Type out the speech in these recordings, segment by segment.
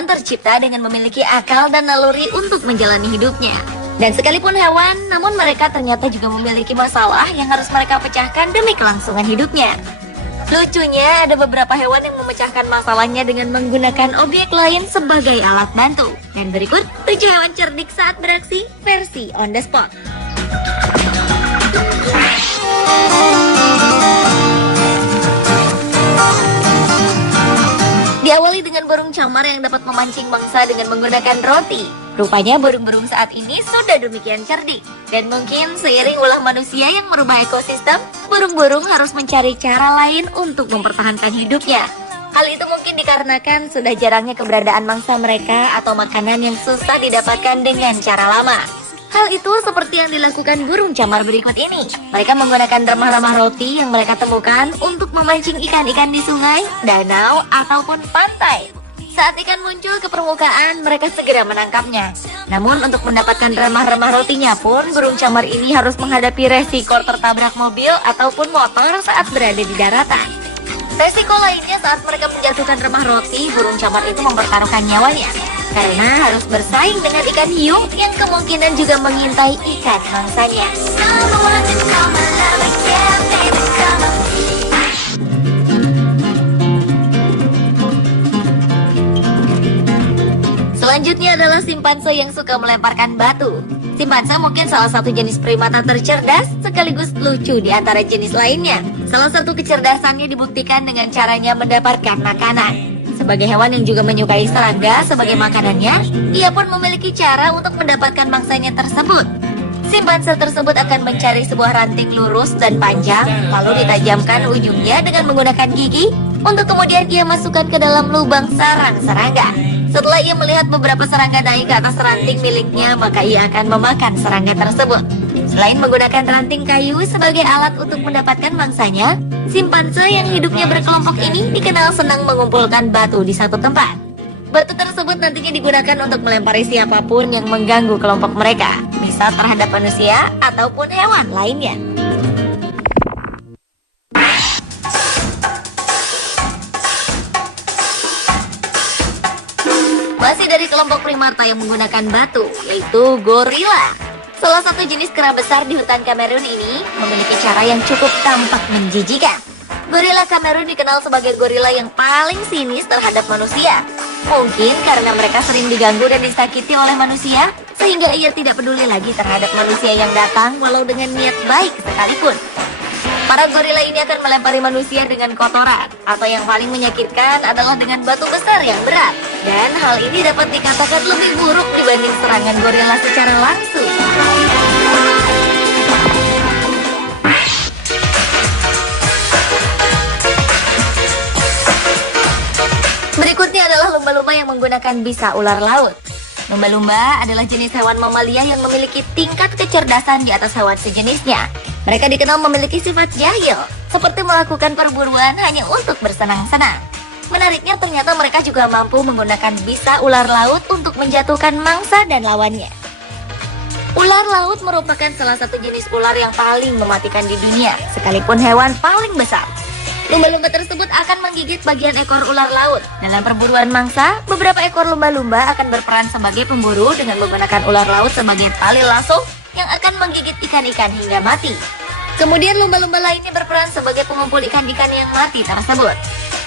hewan tercipta dengan memiliki akal dan naluri untuk menjalani hidupnya. Dan sekalipun hewan, namun mereka ternyata juga memiliki masalah yang harus mereka pecahkan demi kelangsungan hidupnya. Lucunya, ada beberapa hewan yang memecahkan masalahnya dengan menggunakan objek lain sebagai alat bantu. Dan berikut 7 hewan cerdik saat beraksi versi on the spot. Diawali dengan burung camar yang dapat memancing mangsa dengan menggunakan roti. Rupanya burung-burung saat ini sudah demikian cerdik. Dan mungkin seiring ulah manusia yang merubah ekosistem, burung-burung harus mencari cara lain untuk mempertahankan hidupnya. Hal itu mungkin dikarenakan sudah jarangnya keberadaan mangsa mereka atau makanan yang susah didapatkan dengan cara lama. Hal itu seperti yang dilakukan burung camar berikut ini. Mereka menggunakan remah-remah roti yang mereka temukan untuk memancing ikan-ikan di sungai, danau, ataupun pantai. Saat ikan muncul ke permukaan, mereka segera menangkapnya. Namun untuk mendapatkan remah-remah rotinya pun, burung camar ini harus menghadapi resiko tertabrak mobil ataupun motor saat berada di daratan. Resiko lainnya saat mereka menjatuhkan remah roti, burung camar itu mempertaruhkan nyawanya. Karena harus bersaing dengan ikan hiu yang kemungkinan juga mengintai ikan mangsanya. Selanjutnya adalah simpanse yang suka melemparkan batu. Simpanse mungkin salah satu jenis primata tercerdas sekaligus lucu di antara jenis lainnya. Salah satu kecerdasannya dibuktikan dengan caranya mendapatkan makanan. Sebagai hewan yang juga menyukai serangga sebagai makanannya, ia pun memiliki cara untuk mendapatkan mangsanya tersebut. Simpanse tersebut akan mencari sebuah ranting lurus dan panjang, lalu ditajamkan ujungnya dengan menggunakan gigi, untuk kemudian ia masukkan ke dalam lubang sarang serangga. Setelah ia melihat beberapa serangga naik ke atas ranting miliknya, maka ia akan memakan serangga tersebut. Selain menggunakan ranting kayu sebagai alat untuk mendapatkan mangsanya, simpanse yang hidupnya berkelompok ini dikenal senang mengumpulkan batu di satu tempat. Batu tersebut nantinya digunakan untuk melempari siapapun yang mengganggu kelompok mereka, bisa terhadap manusia ataupun hewan lainnya. Masih dari kelompok primata yang menggunakan batu, yaitu gorila. Salah satu jenis kera besar di hutan Kamerun ini memiliki cara yang cukup tampak menjijikan. Gorila Kamerun dikenal sebagai gorila yang paling sinis terhadap manusia. Mungkin karena mereka sering diganggu dan disakiti oleh manusia, sehingga ia tidak peduli lagi terhadap manusia yang datang walau dengan niat baik sekalipun. Para gorila ini akan melempari manusia dengan kotoran, atau yang paling menyakitkan adalah dengan batu besar yang berat. Dan hal ini dapat dikatakan lebih buruk dibanding serangan gorila secara langsung. Berikutnya adalah lumba-lumba yang menggunakan bisa ular laut. Lumba-lumba adalah jenis hewan mamalia yang memiliki tingkat kecerdasan di atas hewan sejenisnya. Mereka dikenal memiliki sifat jahil, seperti melakukan perburuan hanya untuk bersenang-senang. Menariknya ternyata mereka juga mampu menggunakan bisa ular laut untuk menjatuhkan mangsa dan lawannya. Ular laut merupakan salah satu jenis ular yang paling mematikan di dunia, sekalipun hewan paling besar. Lumba-lumba tersebut akan menggigit bagian ekor ular laut. Dalam perburuan mangsa, beberapa ekor lumba-lumba akan berperan sebagai pemburu dengan menggunakan ular laut sebagai tali lasso yang akan menggigit ikan-ikan hingga mati. Kemudian lumba-lumba lainnya berperan sebagai pengumpul ikan-ikan yang mati tersebut.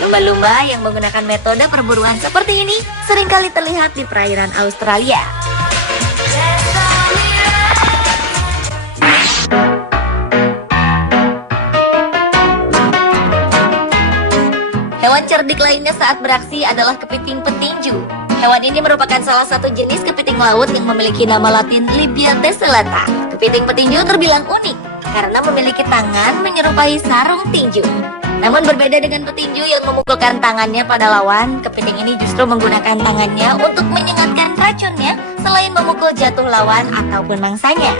Lumba-lumba yang menggunakan metode perburuan seperti ini seringkali terlihat di perairan Australia. Hewan cerdik lainnya saat beraksi adalah kepiting petinju. Hewan ini merupakan salah satu jenis kepiting laut yang memiliki nama latin Libia tessellata. Kepiting petinju terbilang unik karena memiliki tangan menyerupai sarung tinju. Namun berbeda dengan petinju yang memukulkan tangannya pada lawan, kepiting ini justru menggunakan tangannya untuk menyengatkan racunnya selain memukul jatuh lawan ataupun mangsanya.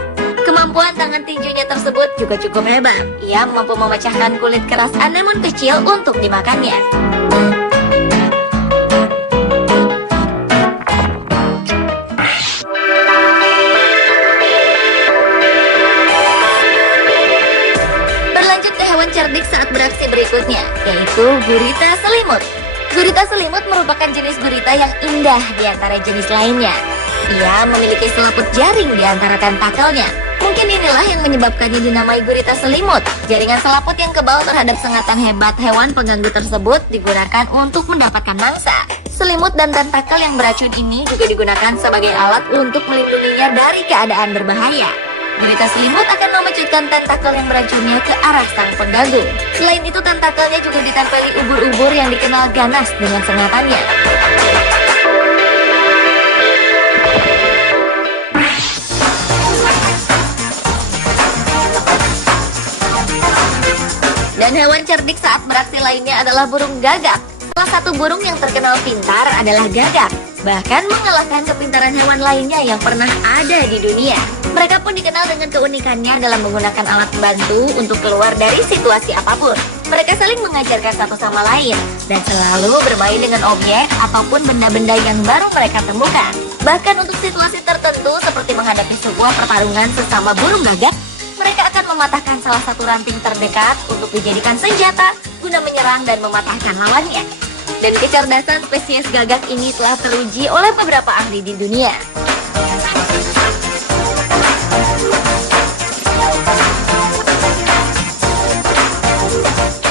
Kemampuan tangan tinjunya tersebut juga cukup hebat. Ia mampu memecahkan kulit keras anemon kecil untuk dimakannya. Berlanjut ke hewan cerdik saat beraksi berikutnya, yaitu gurita selimut. Gurita selimut merupakan jenis gurita yang indah di antara jenis lainnya. Ia memiliki selaput jaring di antara tentakelnya. Mungkin inilah yang menyebabkannya dinamai gurita selimut. Jaringan selaput yang kebal terhadap sengatan hebat hewan pengganggu tersebut digunakan untuk mendapatkan mangsa. Selimut dan tentakel yang beracun ini juga digunakan sebagai alat untuk melindunginya dari keadaan berbahaya. Gurita selimut akan memecutkan tentakel yang beracunnya ke arah sang pengganggu. Selain itu, tentakelnya juga ditempeli ubur-ubur yang dikenal ganas dengan sengatannya. Dan hewan cerdik saat beraksi lainnya adalah burung gagak. Salah satu burung yang terkenal pintar adalah gagak, bahkan mengalahkan kepintaran hewan lainnya yang pernah ada di dunia. Mereka pun dikenal dengan keunikannya dalam menggunakan alat bantu untuk keluar dari situasi apapun. Mereka saling mengajarkan satu sama lain dan selalu bermain dengan objek ataupun benda-benda yang baru mereka temukan. Bahkan untuk situasi tertentu seperti menghadapi sebuah pertarungan sesama burung gagak, mereka akan mematahkan salah satu ranting terdekat untuk dijadikan senjata guna menyerang dan mematahkan lawannya. Dan kecerdasan spesies gagak ini telah teruji oleh beberapa ahli di dunia.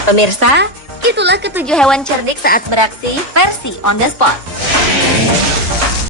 Pemirsa, itulah ketujuh hewan cerdik saat beraksi versi on the spot.